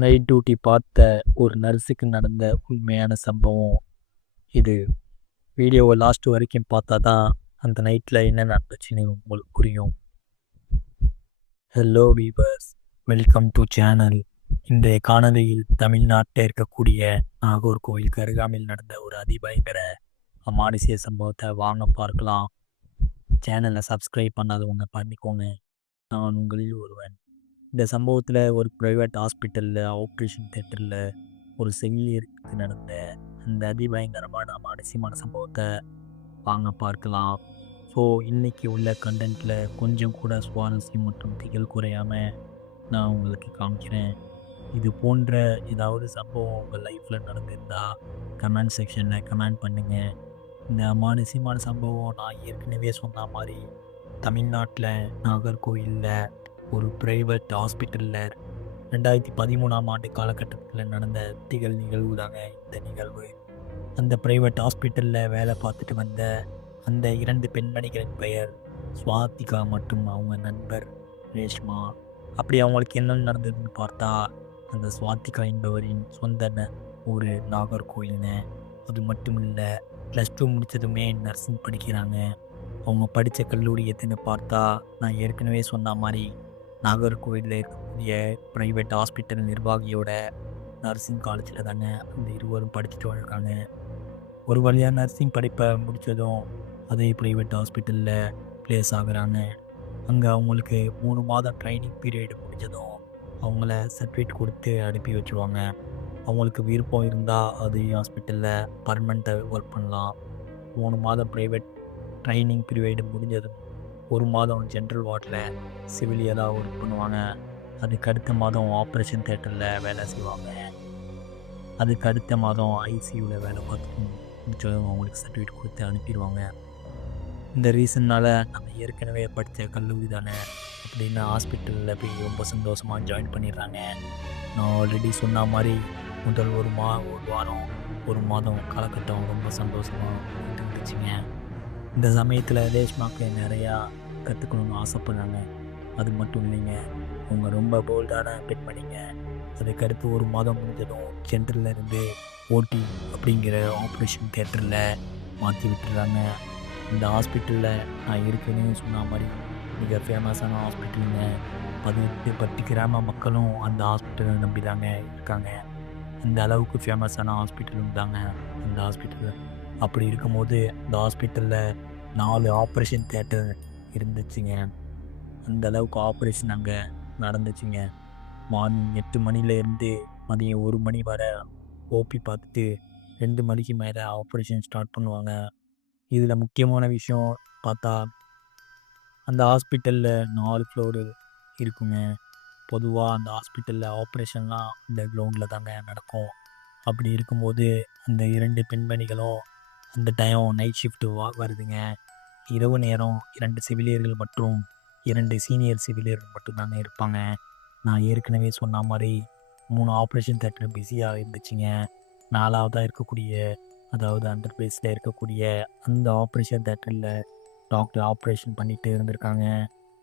Night duty பார்த்த ஒரு நர்ஸுக்கு நடந்த உண்மையான சம்பவம் இது. வீடியோவை லாஸ்ட் வரைக்கும் பார்த்தா தான் அந்த நைட்டில் என்ன நடந்துச்சுன்னு உங்களுக்கு புரியும். Hello viewers, welcome to channel. இன்றைய காணொலியில் தமிழ்நாட்டில் இருக்கக்கூடிய நாகர்கோவில் அருகாமையில் நடந்த ஒரு அதிபயங்கர அமானுஷ்ய சம்பவத்தை வாங்க பார்க்கலாம். சேனலை சப்ஸ்கிரைப் பண்ணாதவங்க பண்ணிக்கோங்க. நான் உங்களில் ஒருவன். இந்த சம்பவத்தில் ஒரு ப்ரைவேட் ஹாஸ்பிட்டலில் ஆப்ரேஷன் தேட்டரில் ஒரு செவிலியருக்கு நடந்த அந்த அதிபயங்கரமான அமானுஷ்யமான சம்பவத்தை வாங்க பார்க்கலாம். ஸோ இன்றைக்கி உள்ள கண்டென்ட்டில் கொஞ்சம் கூட சுவாரஸ்யம் மற்றும் திகழ் குறையாமல் நான் உங்களுக்கு காமிக்கிறேன். இது போன்ற ஏதாவது சம்பவம் உங்கள் லைஃப்பில் நடந்திருந்தா கமெண்ட் செக்ஷனில் கமெண்ட் பண்ணுங்கள். இந்த அமானுஷ்யமான சம்பவம் நான் ஏற்கனவே சொன்ன மாதிரி தமிழ்நாட்டில் நாகர்கோவிலில் ஒரு ப்ரைவேட் ஹாஸ்பிட்டலில் 2013ஆம் ஆண்டு காலகட்டத்தில் நடந்த நிகழ்வு தாங்க இந்த நிகழ்வு. அந்த ப்ரைவேட் ஹாஸ்பிட்டலில் வேலை பார்த்துட்டு வந்த அந்த 2 பெண்மணிகளின் பெயர் ஸ்வாதிகா மற்றும் அவங்க நண்பர் ரேஷ்மா. அப்படி அவங்களுக்கு என்ன நடந்ததுன்னு பார்த்தா, அந்த ஸ்வாதிகா என்பவரின் சொந்த ஒரு நாகர்கோவில்னு. அது மட்டும் இல்லை, +2 முடித்ததுமே நர்சிங் படிக்கிறாங்க. அவங்க படித்த கல்லூரி எதுன்னு பார்த்தா, நான் ஏற்கனவே சொன்ன மாதிரி நாகர்கோவிலில் இருக்கக்கூடிய ப்ரைவேட் ஹாஸ்பிட்டல் நிர்வாகியோட நர்சிங் காலேஜில் தாங்க அந்த இருவரும் படிச்சுட்டு இருக்காங்க. ஒரு வழியாக நர்சிங் படிப்பை முடித்ததும் அதே ப்ரைவேட் ஹாஸ்பிட்டலில் ப்ளேஸ் ஆகுறாங்க. அங்கே அவங்களுக்கு 3 மாதம் ட்ரைனிங் பீரியட் முடிஞ்சதும் அவங்கள சர்டிஃபிகேட் கொடுத்து அனுப்பி வச்சுருவாங்க. அவங்களுக்கு விருப்பம் இருந்தால் அதே ஹாஸ்பிட்டலில் பர்மனெண்ட்டாக ஒர்க் பண்ணலாம். 3 மாதம் ப்ரைவேட் ட்ரைனிங் பீரியட் முடிஞ்சதும் 1 மாதம் ஜென்ரல் வார்டில் சிவிலியராக ஒர்க் பண்ணுவாங்க. அதுக்கு அடுத்த மாதம் ஆப்ரேஷன் தேட்டரில் வேலை செய்வாங்க. அதுக்கு அடுத்த மாதம் ஐசியூவில் வேலை பார்த்து முடிச்சதும் அவங்களுக்கு சர்டிஃபிகேட் கொடுத்து அனுப்பிடுவாங்க. இந்த ரீசன்னால் நம்ம ஏற்கனவே படித்த கல்லூரி தானே அப்படின்னு ஹாஸ்பிட்டலில் போய் ரொம்ப சந்தோஷமாக ஜாயின் பண்ணிடுறாங்க. நான் ஆல்ரெடி சொன்ன மாதிரி முதல் ஒரு வாரம் 1 மாதம் காலகட்டம் ரொம்ப சந்தோஷமாக இருந்துச்சுங்க. இந்த சமயத்தில் ரேஷ்மாவுக்கு நிறையா கற்றுக்கணும்னு ஆசைப்படுறாங்க. அது மட்டும் இல்லைங்க, அவங்க ரொம்ப போல்டான பெண்மணிங்க. அதுக்கடுத்து 1 மாதம் முடிஞ்சதும் ஜென்ரலில் இருந்து ஓடி அப்படிங்கிற ஆப்ரேஷன் தேட்டரில் மாற்றி விட்டுறாங்க. இந்த ஹாஸ்பிட்டலில் நான் ஏற்கனவே சொன்ன மாதிரி மிக ஃபேமஸான ஹாஸ்பிட்டலுங்க. 18 கிராம மக்களும் அந்த ஹாஸ்பிட்டலை நம்பி தாங்க இருக்காங்க. அந்த அளவுக்கு ஃபேமஸான ஹாஸ்பிட்டலும் தாங்க அந்த ஹாஸ்பிட்டல். அப்படி இருக்கும்போது இந்த ஹாஸ்பிட்டலில் 4 ஆப்ரேஷன் தேட்டர் இருந்துச்சுங்க. அந்த அளவுக்கு ஆப்ரேஷன் அங்கே நடந்துச்சுங்க. மார்னிங் 8 மணிலேருந்து மதியம் 1 மணி வரை ஓபி பார்த்துட்டு 2 மணிக்கு மேலே ஆப்ரேஷன் ஸ்டார்ட் பண்ணுவாங்க. இதில் முக்கியமான விஷயம் பார்த்தா, அந்த ஹாஸ்பிட்டலில் 4 ஃப்ளோரு இருக்குங்க. பொதுவாக அந்த ஹாஸ்பிட்டலில் ஆப்ரேஷன்லாம் இந்த கிரவுண்டில் தாங்க நடக்கும். அப்படி இருக்கும்போது அந்த 2 பெண்மணிகளும் அந்த டைம் நைட் ஷிஃப்ட்டு வருதுங்க. இரவு நேரம் 2 செவிலியர்கள் மற்றும் 2 சீனியர் செவிலியர்கள் மட்டும்தாங்க இருப்பாங்க. நான் ஏற்கனவே சொன்ன மாதிரி 3 ஆப்ரேஷன் தேட்டர் பிஸியாக இருந்துச்சுங்க. 4வதாக இருக்கக்கூடிய, அதாவது அண்டர் பிளேஸில் இருக்கக்கூடிய அந்த ஆப்ரேஷன் தேட்டரில் டாக்டர் ஆப்ரேஷன் பண்ணிகிட்டு இருந்திருக்காங்க.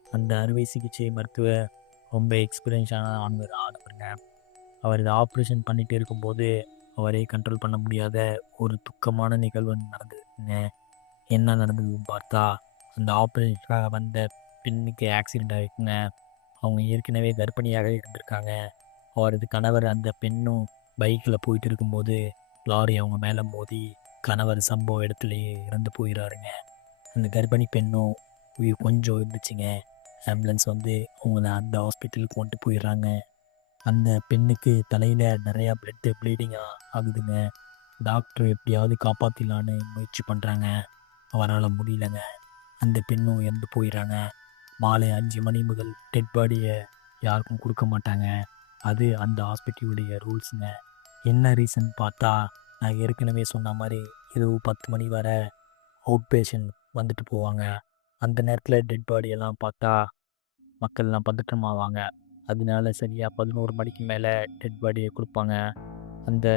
அந்த அறுவை சிகிச்சை மருத்துவர் ரொம்ப எக்ஸ்பீரியன்ஸான ஆனவருங்க. அவர் இதை ஆப்ரேஷன் பண்ணிகிட்டு இருக்கும்போது அவரே கண்ட்ரோல் பண்ண முடியாத ஒரு துக்கமான நிகழ்வு நடந்ததுங்க. என்ன நடந்ததுன்னு பார்த்தா, அந்த ஆப்ரேஷனுக்காக வந்த பெண்ணுக்கு ஆக்சிடெண்ட் ஆகிருக்குங்க. அவங்க ஏற்கனவே கர்ப்பிணியாக இருந்திருக்காங்க. அவரது கணவர் அந்த பெண்ணும் பைக்கில் போயிட்டு இருக்கும்போது லாரி அவங்க மேலே மோதி கணவர் சம்பவ இடத்துலையே இறந்து போயிடாருங்க. அந்த கர்ப்பிணி பெண்ணும் உயிர் கொஞ்சம் இருந்துச்சுங்க. ஆம்புலன்ஸ் வந்து அவங்கள அந்த ஹாஸ்பிட்டலுக்கு கொண்டு போயிடுறாங்க. அந்த பெண்ணுக்கு தலையில் நிறையா ப்ளீடிங் ஆகுதுங்க. டாக்டர் எப்படியாவது காப்பாற்றிடலான்னு முயற்சி பண்ணுறாங்க. அவரால் முடியலங்க. அந்த பெண்ணும் இறந்து போயிடுறாங்க. மாலை 5 மணி முதல் டெட் பாடியை யாருக்கும் கொடுக்க மாட்டாங்க. அது அந்த ஹாஸ்பிட்டலுடைய ரூல்ஸுங்க. என்ன ரீசன் பார்த்தா, நான் ஏற்கனவே சொன்ன மாதிரி இரவு 10 மணி வரை அவுட் பேஷண்ட் வந்துட்டு போவாங்க. அந்த நேரத்தில் டெட் பாடியெல்லாம் பார்த்தா மக்கள்லாம் பதற்றமாவாங்க. அதனால சரியாக 11 மணிக்கு மேலே டெட் பாடியை கொடுப்பாங்க. அந்த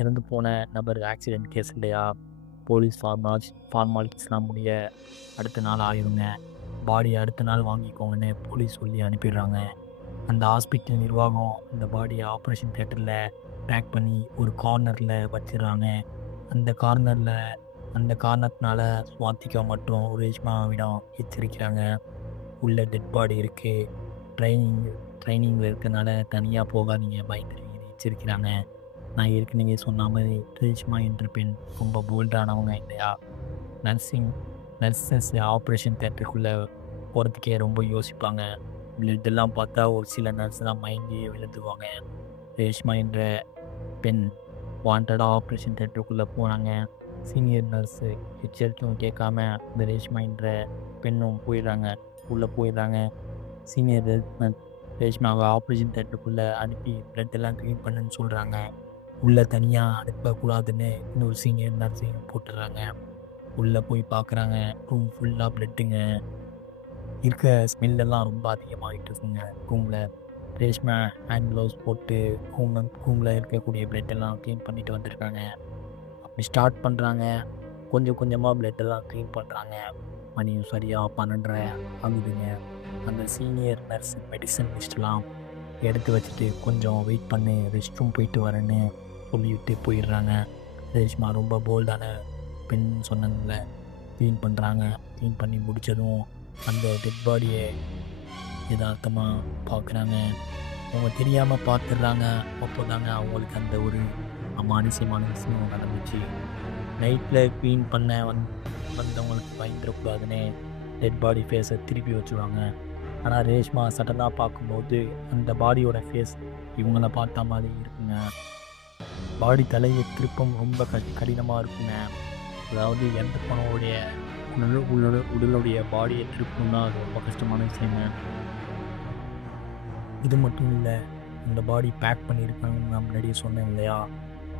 இறந்து போன நபர் ஆக்சிடெண்ட் கேஸ் இல்லையா, போலீஸ் ஃபார்மாலிட்டிஸ்லாம் முடிய அடுத்த நாள் ஆயிருங்க. பாடியை அடுத்த நாள் வாங்கிக்கோங்கன்னு போலீஸ் சொல்லி அனுப்பிடுறாங்க. அந்த ஹாஸ்பிட்டல் நிர்வாகம் அந்த பாடியை ஆப்ரேஷன் தியேட்டரில் பேக் பண்ணி ஒரு கார்னரில் வச்சிடுறாங்க. அந்த கார்னரில் அந்த காரணத்தினால ஸ்வாதிகா மற்றும் ரேஷ்மாவிடம் எச்சரிக்கிறாங்க. உள்ள டெட் பாடி இருக்குது, ட்ரைனிங் ட்ரைனிங்கில் இருக்கனால தனியாக போகாதீங்க, பயந்துருவீங்கன்னு எச்சரிக்கிறாங்க. நான் ஏற்கனவே சொன்ன மாதிரி ரேஷ்மா என்ற பெண் ரொம்ப போல்டானவங்க இல்லையா? நர்சஸ் ஆப்ரேஷன் தியேட்டருக்குள்ளே போகிறதுக்கே ரொம்ப யோசிப்பாங்க. பிளட்டெல்லாம் பார்த்தா ஒரு சில நர்ஸ்லாம் மயங்கியே விழுந்துருவாங்க. ரேஷ்மா என்ற பெண் வாண்டடாக ஆப்ரேஷன் தியேட்டருக்குள்ளே போனாங்க. சீனியர் நர்ஸு எச்சரிக்கையும் கேட்காம இந்த ரேஷ்மா என்ற பெண்ணும் உள்ளே போயிடுறாங்க. சீனியர் நர்ஸ் ரேஷ்மாவை ஆப்ரேஷன் தியேட்டருக்குள்ளே அனுப்பி பிளட்டெல்லாம் க்ளீன் பண்ணுன்னு சொல்கிறாங்க. உள்ளே தனியாக அனுப்பக்கூடாதுன்னு இன்னொரு சீனியர் நர்ஸையும் போட்டுடுறாங்க. உள்ளே போய் பார்க்குறாங்க, ரூம் ஃபுல்லாக பிளட்டுங்க. இருக்க ஸ்மெல்லெல்லாம் ரொம்ப அதிகமாகிட்டு இருக்குங்க ரூமில். ரேஷ்மா ஹேண்ட் க்ளவுஸ் போட்டு ரூமில் இருக்கக்கூடிய பிளட்டெல்லாம் க்ளீன் பண்ணிட்டு வந்திருக்காங்க. அப்படி ஸ்டார்ட் பண்ணுறாங்க. கொஞ்சம் கொஞ்சமாக பிளட்டெல்லாம் க்ளீன் பண்ணுறாங்க. மணி சரியாக 12:30 ஆகுதுங்க. அந்த சீனியர் நர்ஸ் மெடிசன் லிஸ்ட்லாம் எடுத்து வச்சுட்டு கொஞ்சம் வெயிட் பண்ணி ரெஸ்ட் ரூம் போயிட்டு வரேன்னு சொல்லிவிட்டு போயிடுறாங்க. ரேஷ்மா ரொம்ப போல்டான பெண் சொன்னதில்ல, க்ளீன் பண்ணுறாங்க. க்ளீன் பண்ணி முடித்ததும் அந்த டெட் பாடியை யதார்த்தமாக பார்க்குறாங்க. அவங்க தெரியாமல் பார்த்துடுறாங்க. அப்போ தாங்க அவங்களுக்கு அந்த ஒரு அமானுஷ்யமான விஷயம் நடந்துச்சு. நைட்டில் க்ளீன் பண்ண வந்தவங்களுக்கு பயந்துடக்கூடாதுன்னு டெட் பாடி ஃபேஸை திருப்பி வச்சுருவாங்க. ஆனால் ரேஷ்மா சடனாக பார்க்கும்போது அந்த பாடியோட ஃபேஸ் இவங்கள பார்த்த மாதிரி இருக்குங்க. பாடி தலையை திருப்பம் ரொம்ப கடினமாக இருக்குங்க. அதாவது எந்த பணமுடைய உடலுடைய பாடியை திருப்பணும்னா அது ரொம்ப கஷ்டமான விஷயங்க. இது மட்டும் இல்லை, இந்த பாடி பேக் பண்ணியிருக்காங்கன்னு நான் முன்னாடியே சொன்னேன் இல்லையா?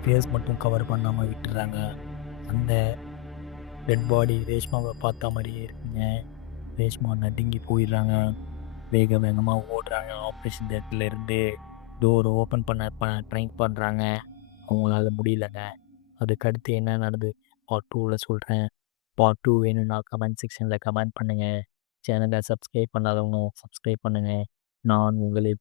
ஃபேஸ் மட்டும் கவர் பண்ணாமல் விட்டுறாங்க. அந்த டெட் பாடி ரேஷ்மாவை பார்த்த மாதிரியே இருக்குங்க. ரேஷ்மா நடுங்கி போயிடுறாங்க. வேகமாக ஓடுறாங்க. ஆப்ரேஷன் தியேட்டர்லேருந்து டோர் ஓப்பன் பண்ண ட்ரை பண்ணுறாங்க. அவங்களால முடியலங்க. அதுக்கடுத்து என்ன நடந்து பார்ட் 2ல் சொல்கிறேன். பார்ட் 2 வேணும்னா கமெண்ட் செக்ஷனில் கமெண்ட் பண்ணுங்கள். சேனலை சப்ஸ்கிரைப் பண்ணாதவங்க சப்ஸ்கிரைப் பண்ணுங்கள். நான் உங்களை